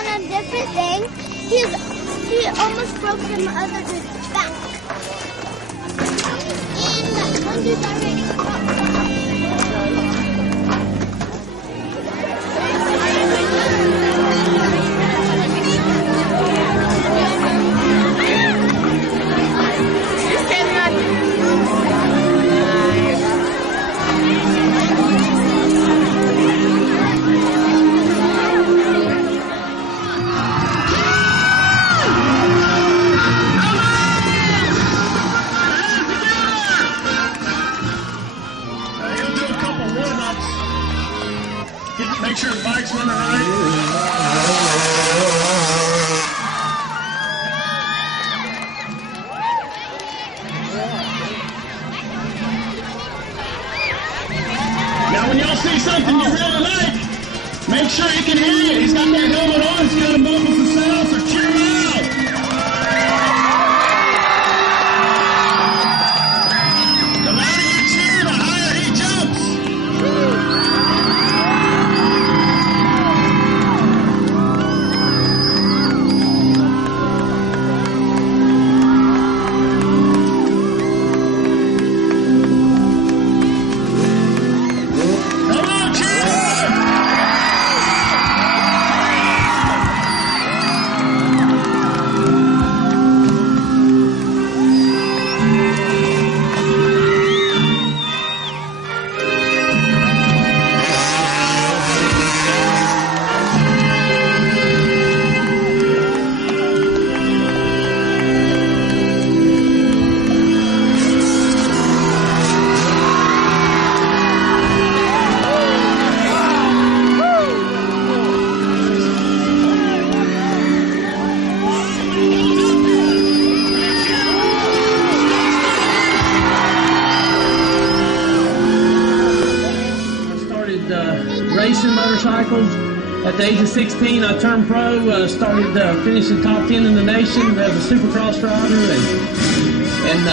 on a different thing. He almost broke him other dude's back. And one dude's already caught. Make sure the bike's running right. Now when y'all see something you really like, make sure you can hear it. He's got that helmet on, he's got to muffle some sound, so cheer him out. The louder you cheer, the higher he jumps. Racing motorcycles. At the age of 16, I turned pro, started finishing top 10 in the nation as a supercross rider, and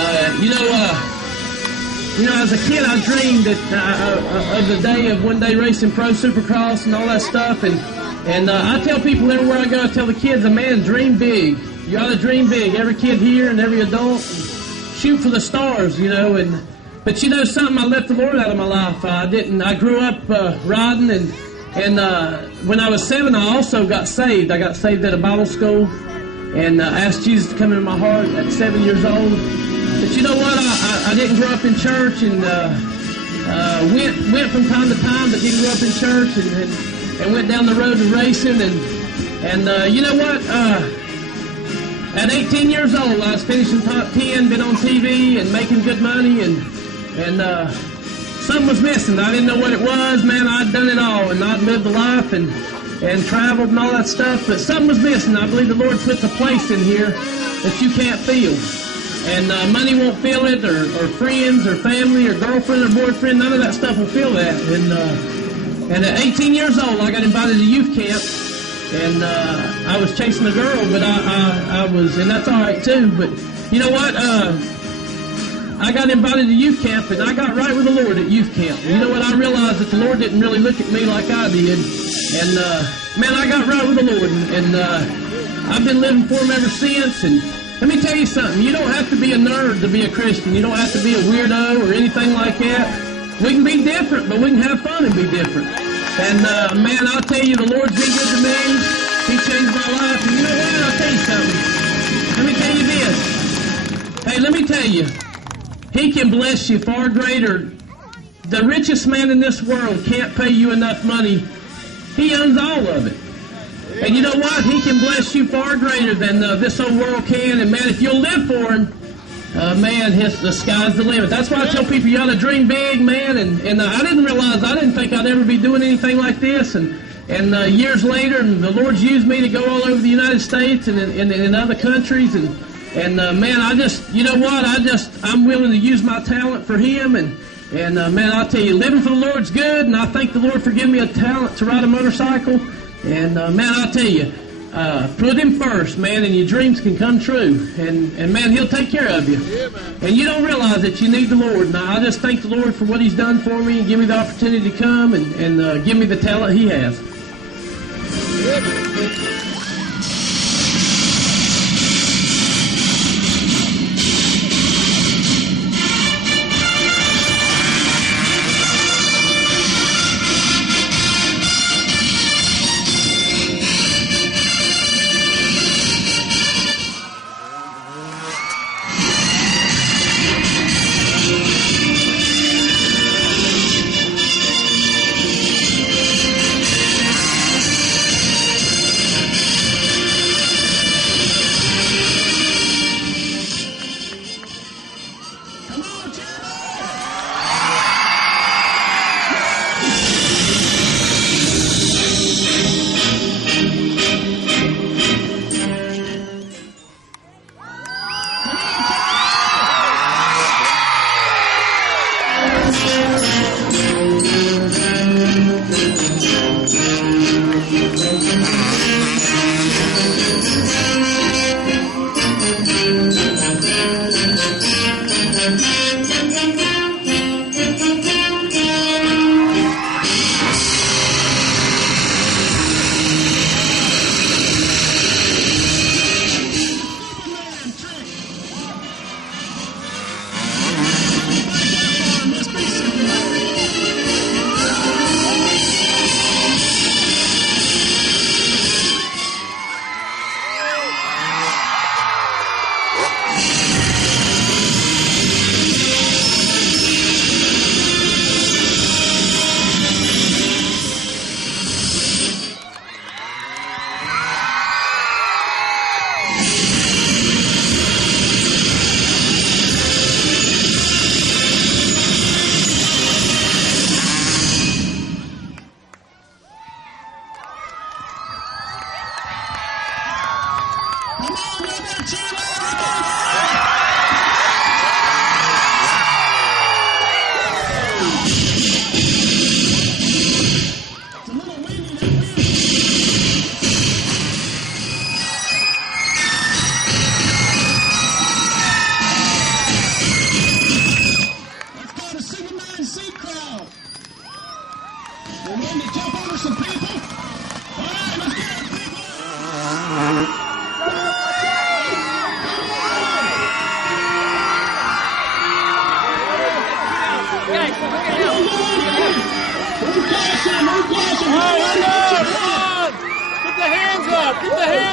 as a kid, I dreamed that of the day of one day racing pro supercross and all that stuff, and I tell people everywhere I go, I tell the kids, man, dream big. You ought to dream big. Every kid here and every adult, shoot for the stars, But something, I left the Lord out of my life. I grew up riding, and when I was 7, I also got saved. I got saved at a Bible school, and asked Jesus to come into my heart at 7 years old. But you know what? I didn't grow up in church, and went from time to time, but didn't grow up in church, and went down the road to racing, and you know what? At 18 years old, I was finishing top 10, been on TV and making good money, and something was missing. I didn't know what it was. Man, I'd done it all, and I'd lived a life and traveled and all that stuff, but something was missing. I believe the Lord puts a place in here that you can't feel. And money won't feel it, or friends, or family, or girlfriend, or boyfriend. None of that stuff will feel that. And at 18 years old, I got invited to youth camp, and I was chasing a girl, but I was, and that's all right too. But you know what? I got invited to youth camp, and I got right with the Lord at youth camp. You know what? I realized that the Lord didn't really look at me like I did, and man, I got right with the Lord, and I've been living for Him ever since. And let me tell you something. You don't have to be a nerd to be a Christian. You don't have to be a weirdo or anything like that. We can be different, but we can have fun and be different. And man, I'll tell you, the Lord's been good to me. He changed my life. And you know what? I'll tell you something. Let me tell you this. Hey, let me tell you. He can bless you far greater. The richest man in this world can't pay you enough money. He owns all of it. And you know what? He can bless you far greater than this old world can. And man, if you'll live for Him, man, the sky's the limit. That's why I tell people you ought to dream big, man. And I didn't think I'd ever be doing anything like this. And years later, and the Lord's used me to go all over the United States and in other countries. And man, you know what? I'm willing to use my talent for Him. And man, I'll tell you, living for the Lord's good. And I thank the Lord for giving me a talent to ride a motorcycle. And man, I'll tell you, put Him first, man, and your dreams can come true. And man, He'll take care of you. And you don't realize that you need the Lord. And I just thank the Lord for what He's done for me and give me the opportunity to come and give me the talent He has. Get the hands up! Get the hands